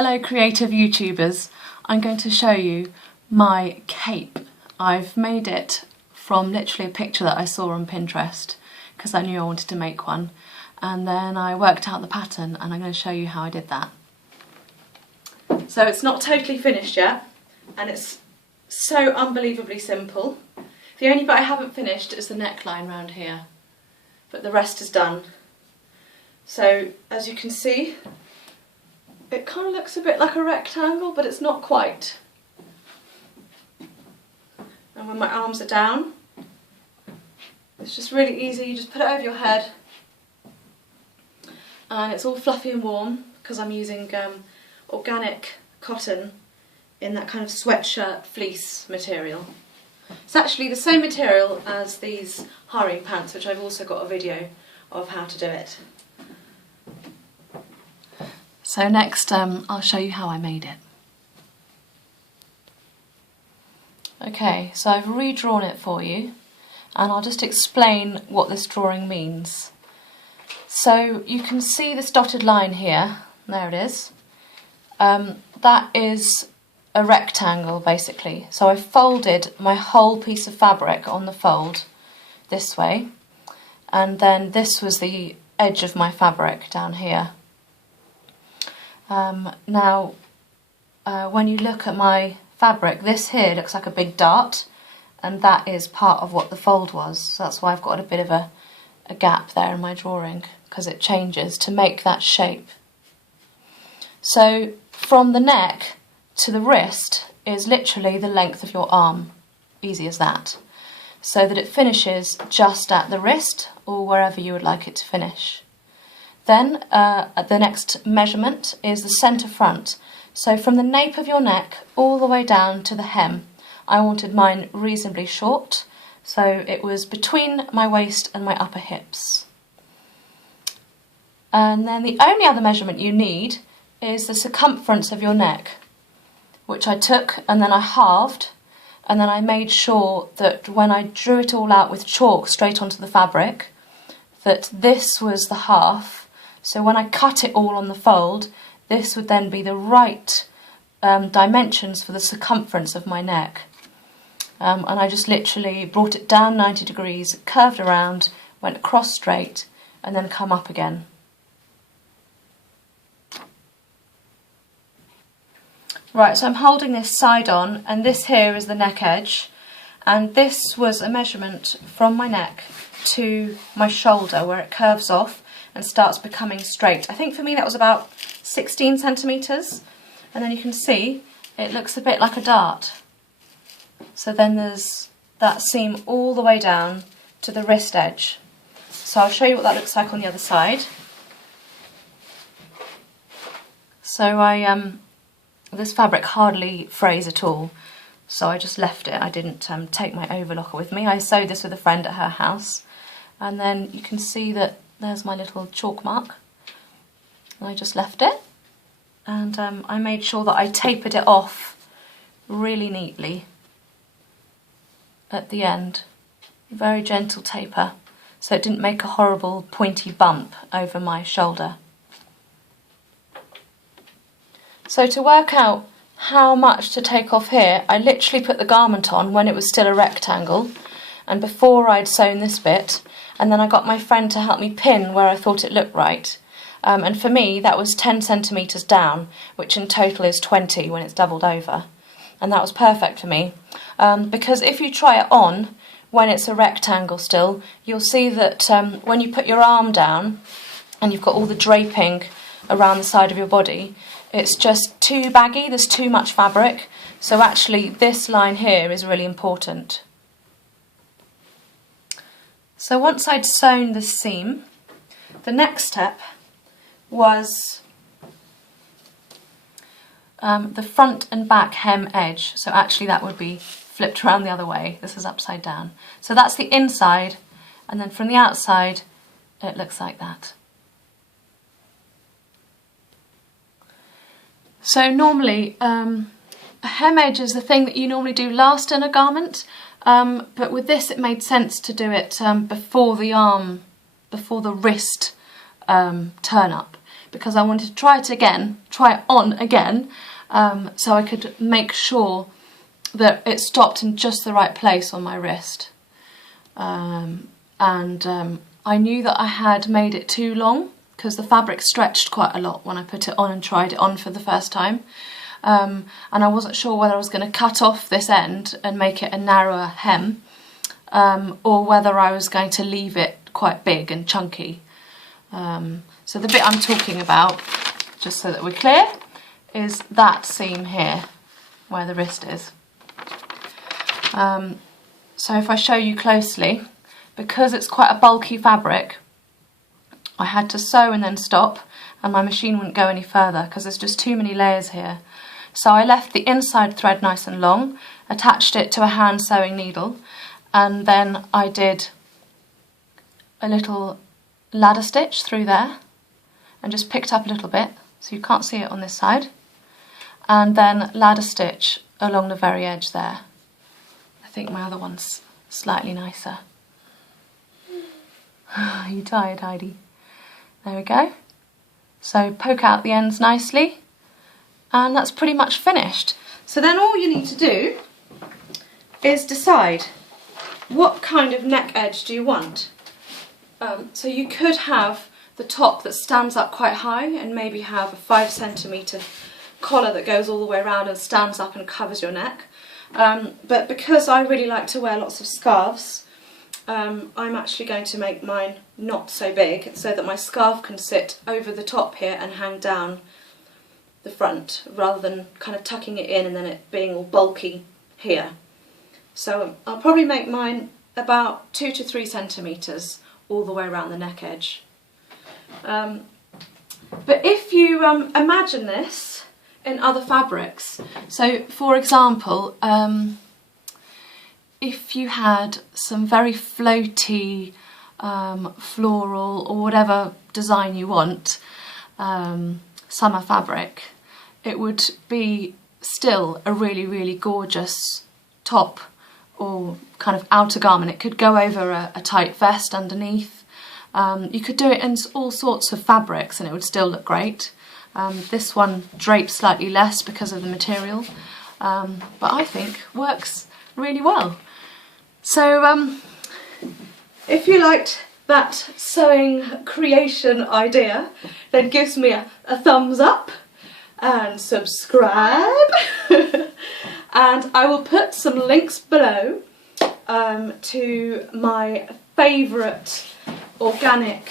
Hello creative YouTubers, I'm going to show you my cape. I've made it from literally a picture that I saw on Pinterest because I knew I wanted to make one, and then I worked out the pattern and I'm going to show you how I did that. So it's not totally finished yet and it's so unbelievably simple. The only bit I haven't finished is the neckline round here, but the rest is done. So as you can see, it kind of looks a bit like a rectangle, but it's not quite. And when my arms are down, it's just really easy. You just put it over your head, and it's all fluffy and warm because I'm using organic cotton in that kind of sweatshirt fleece material. It's actually the same material as these hiring pants, which I've also got a video of how to do it. So next I'll show you how I made it. Okay, so I've redrawn it for you and I'll just explain what this drawing means. So you can see this dotted line here, there it is. That is a rectangle basically. So I folded my whole piece of fabric on the fold this way, and then this was the edge of my fabric down here. Now, when you look at my fabric, this here looks like a big dart, and that is part of what the fold was. So that's why I've got a bit of a gap there in my drawing, because it changes to make that shape. So from the neck to the wrist is literally the length of your arm, easy as that, so that it finishes just at the wrist or wherever you would like it to finish. Then the next measurement is the centre front. So from the nape of your neck all the way down to the hem. I wanted mine reasonably short, so it was between my waist and my upper hips. And then the only other measurement you need is the circumference of your neck, which I took and then I halved, and then I made sure that when I drew it all out with chalk straight onto the fabric, that this was the half. So when I cut it all on the fold, this would then be the right dimensions for the circumference of my neck. And I just literally brought it down 90 degrees, curved around, went across straight, and then come up again. Right, so I'm holding this side on, and this here is the neck edge, and this was a measurement from my neck to my shoulder where it curves off and starts becoming straight. I think for me that was about 16 centimetres, and then you can see it looks a bit like a dart. So then there's that seam all the way down to the wrist edge. So I'll show you what that looks like on the other side. So this fabric hardly frays at all, so I just left it. I didn't take my overlocker with me. I sewed this with a friend at her house, and then you can see that there's my little chalk mark. I just left it, and I made sure that I tapered it off really neatly at the end. Very gentle taper, so it didn't make a horrible pointy bump over my shoulder. So to work out how much to take off here, I literally put the garment on when it was still a rectangle and before I'd sewn this bit, and then I got my friend to help me pin where I thought it looked right. And for me that was 10 centimetres down, which in total is 20 when it's doubled over. And that was perfect for me, because if you try it on when it's a rectangle still, you'll see that when you put your arm down and you've got all the draping around the side of your body, it's just too baggy, there's too much fabric. So actually this line here is really important. So once I'd sewn the seam, the next step was the front and back hem edge. So actually that would be flipped around the other way. This is upside down. So that's the inside, and then from the outside it looks like that. So normally a hem edge is the thing that you normally do last in a garment, but with this it made sense to do it before the arm, before the wrist turn up, because I wanted to try it on again, so I could make sure that it stopped in just the right place on my wrist. I knew that I had made it too long because the fabric stretched quite a lot when I put it on and tried it on for the first time. And I wasn't sure whether I was going to cut off this end and make it a narrower hem, or whether I was going to leave it quite big and chunky. So the bit I'm talking about, just so that we're clear, is that seam here, where the wrist is. So if I show you closely, because it's quite a bulky fabric, I had to sew and then stop, and my machine wouldn't go any further because there's just too many layers here. So I left the inside thread nice and long, attached it to a hand sewing needle, and then I did a little ladder stitch through there and just picked up a little bit, so you can't see it on this side, and then ladder stitch along the very edge there. I think my other one's slightly nicer. Are you tired, Heidi? There we go. So poke out the ends nicely, and that's pretty much finished. So then all you need to do is decide what kind of neck edge do you want. So you could have the top that stands up quite high and maybe have a 5 centimetre collar that goes all the way around and stands up and covers your neck. But because I really like to wear lots of scarves, I'm actually going to make mine not so big so that my scarf can sit over the top here and hang down the front, rather than kind of tucking it in and then it being all bulky here. So I'll probably make mine about 2 to 3 centimetres all the way around the neck edge. But if you imagine this in other fabrics, so for example, if you had some very floaty floral or whatever design you want, summer fabric, it would be still a really, really gorgeous top or kind of outer garment. It could go over a tight vest underneath. You could do it in all sorts of fabrics and it would still look great. This one drapes slightly less because of the material, but I think works really well. So if you liked that sewing creation idea, then give me a thumbs up and subscribe. And I will put some links below to my favourite organic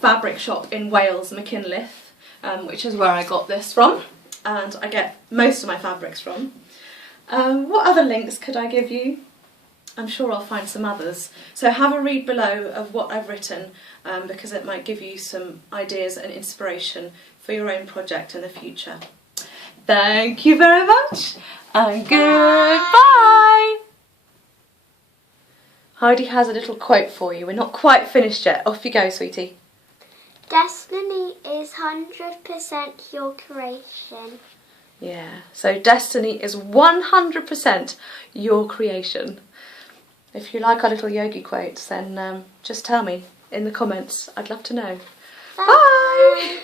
fabric shop in Wales, Machynlleth, which is where I got this from, and I get most of my fabrics from. What other links could I give you? I'm sure I'll find some others. So have a read below of what I've written, because it might give you some ideas and inspiration for your own project in the future. Thank you very much, and goodbye! Heidi has a little quote for you. We're not quite finished yet. Off you go, sweetie. Destiny is 100% your creation. Yeah, so destiny is 100% your creation. If you like our little yogi quotes, then just tell me in the comments. I'd love to know. Bye!